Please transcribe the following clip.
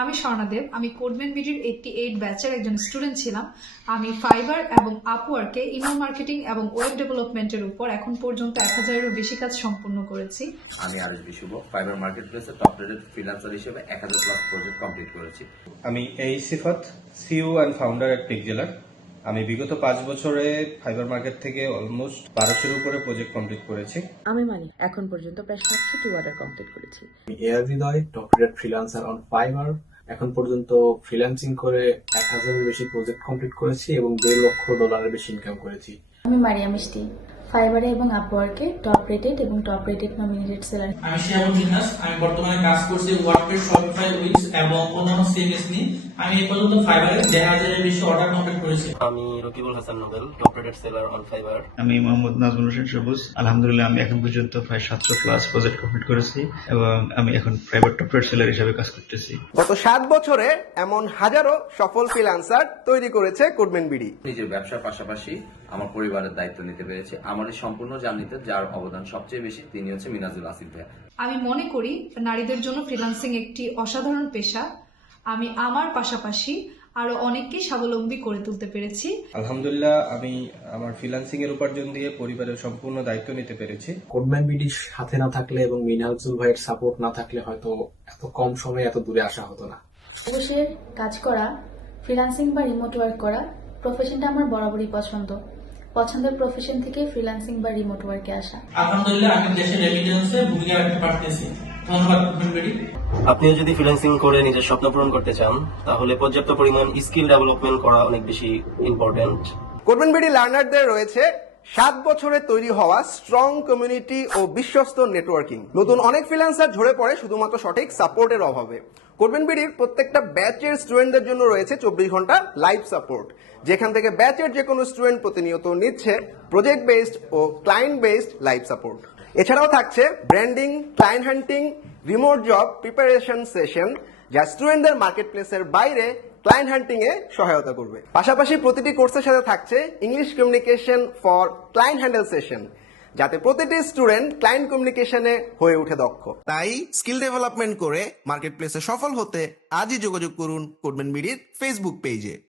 আমি স্বর্ণাদেব। আমি কোডম্যান বিডির 88 ব্যাচের একজন স্টুডেন্ট ছিলাম। আমি ফাইবার এবং আপওয়ার্কে ইমেল মার্কেটিং এবং ওয়েব ডেভেলপমেন্টের উপর এখন পর্যন্ত 1000-এরও বেশি কাজ সম্পূর্ণ করেছি। আমি আরএসবি শুভ, ফাইবার মার্কেটপ্লেসে টপ রেটেড ফ্রিল্যান্সার হিসেবে 1000+ প্রজেক্ট কমপ্লিট করেছি। আমি এই সিফাত, সিইও অ্যান্ড ফাউন্ডার এট পিকজেলার। আমি বিগত 5 বছরে ফাইবার মার্কেট থেকে অলমোস্ট 1200-এর উপরে প্রজেক্ট কমপ্লিট করেছি। আমি মানি এখন পর্যন্ত প্রায় 700টি অর্ডার কমপ্লিট করেছি। আমি AR Hridoy, top rated freelancer on Fiverr. এখন পর্যন্ত ফ্রিল্যান্সিং করে 1000-এর বেশি প্রজেক্ট কমপ্লিট করেছি এবং $1.5 লাখ বেশি ইনকাম করেছি। আমি মারিয়াম মিষ্টি, ফাইবারে এবং আপওয়ার্কে টপ রেটেড এবং টপ রেটেড নমিনেটেড সেলার। আমি শিয়াবুল জিন্নাস। আমি বর্তমানে কাজ করছি ওয়ার্ডপ্রেস, শপিফাই, উইক্স এবং অন্যান্য সিএমএস নিয়ে। আমি এই পর্যন্ত ফাইবারে 1000-এর বেশি অর্ডার কমপ্লিট করেছি। আমি Rakibul Hasan Nobel, top rated seller on fibre. আমি মোহাম্মদ নাজমুল হোসেন সবুজ। আলহামদুলিল্লাহ আমি এখন পর্যন্ত প্রায় 700+ প্রজেক্ট কমপ্লিট করেছি এবং আমি এখন প্রাইভেট টপ রেট সেলার হিসেবে কাজ করতেছি। গত 7 বছরে এমন হাজারো সফল ফ্রিল্যান্সার তৈরি করেছে কোডম্যান বিডি। নিজের ব্যবসার পাশাপাশি আমার পরিবারের দায়িত্ব নিতে পেরেছি। আমার এই সম্পূর্ণ জার্নিতে যার অবদান সবচেয়ে বেশি তিনি হচ্ছে মিনাজুল আসিফ ভাইয়া। আমি মনে করি নারীদের জন্য ফ্রিল্যান্সিং একটি অসাধারণ পেশা। আমি আমার পাশাপাশি আরো অনেককে স্বাবলম্বী করে তুলতে পেরেছি। আলহামদুলিল্লাহ আমি আমার ফ্রিল্যান্সিং এর উপার্জন দিয়ে পরিবারের সম্পূর্ণ দায়িত্ব নিতে পেরেছি। কোডম্যান বিডির সাথে না থাকলে এবং মিনাজুল ভাইয়ের সাপোর্ট না থাকলে হয়তো এত কম সময়ে এত দূরে আসা হতো না। অবশ্যই কাজ করা, ফ্রিল্যান্সিং বা রিমোট ওয়ার্ক করা প্রফেশনটা আমার বরাবরই পছন্দের প্রফেশন থেকে ফ্রিল্যান্সিং বা রিমোট ওয়ার্কে আসা। আলহামদুলিল্লাহ আমি দেশের রেমিটেন্সে ভূমিকা রাখতে পারতেছি। ধন্যবাদ কোডম্যান বিডি। আপনিও যদি ফ্রিল্যান্সিং করে নিজের স্বপ্ন পূরণ করতে চান তাহলে পর্যাপ্ত পরিমাণ স্কিল ডেভেলপমেন্ট করা অনেক বেশি ইম্পর্টেন্ট। কোডম্যান বিডি লার্নারদের রয়েছে 7 বছরে তৈরি হওয়া স্ট্রং কমিউনিটি ও বিশ্বস্ত নেটওয়ার্কিং। নতুন অনেক ফ্রিল্যান্সার ঝরে পড়ে শুধুমাত্র সঠিক সাপোর্টের অভাবে। কোডম্যান বিডির প্রত্যেকটা ব্যাচের স্টুডেন্টদের জন্য রয়েছে 24 ঘন্টা লাইভ সাপোর্ট, যেখান থেকে ব্যাচের যে কোনো স্টুডেন্ট প্রতিনিয়ত নিচ্ছে প্রজেক্ট বেসড ও ক্লায়েন্ট বেসড লাইভ সাপোর্ট। এছাড়াও থাকছে ব্র্যান্ডিং, ক্লায়েন্ট হান্টিং, রিমোট জব প্রিপারেশন সেশন, যা স্টুডেন্টদের মার্কেট প্লেসের বাইরে ক্লায়েন্ট হান্টিং এ সহায়তা করবে। পাশাপাশি প্রতিটি কোর্সের সাথে থাকছে English communication for client handle session, যাতে প্রতিটি স্টুডেন্ট ক্লায়েন্ট কমিউনিকেশনে হয়ে উঠে দক্ষ। তাই স্কিল ডেভেলপমেন্ট করে মার্কেট প্লেসে সফল হতে আজই যোগাযোগ করুন কোডম্যান বিডির ফেসবুক পেজে।